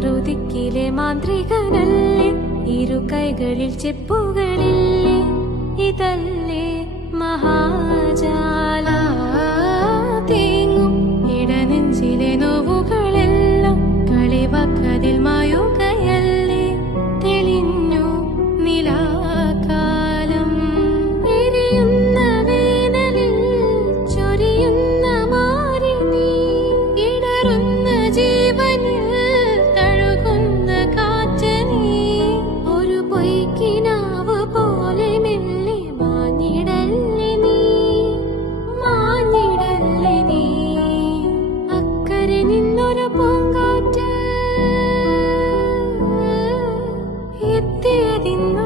മറുദിക്കിലെ മാന്ത്രികനല്ലേ, ഇരു കൈകളിൽ ചെപ്പുകളില്ലേ, ഇതല്ലേ മഹാജാല. തേങ്ങും ഇടനെഞ്ചിലെ നോവുകളെല്ലാം കളിവാക്കതിൽ മായുകയല്ലേ, തെളിഞ്ഞു നിലാകാലം. എരിയുന്ന വേനലിൽ ചൊരിയുന്ന മാറിനി, ഇടറുന്ന ജീവനിൽ തഴുകുന്ന കാറ്റ് നീ. ഒരു പൊയ്ക്കിനാവ് പോലെ മെല്ലെ മാഞ്ഞിടല്ലേ നീ, മാഞ്ഞിടല്ലേ നീ. അക്കരെ നിന്നൊരു പൂങ്കാറ്റ് എത്തിയതിന്ന്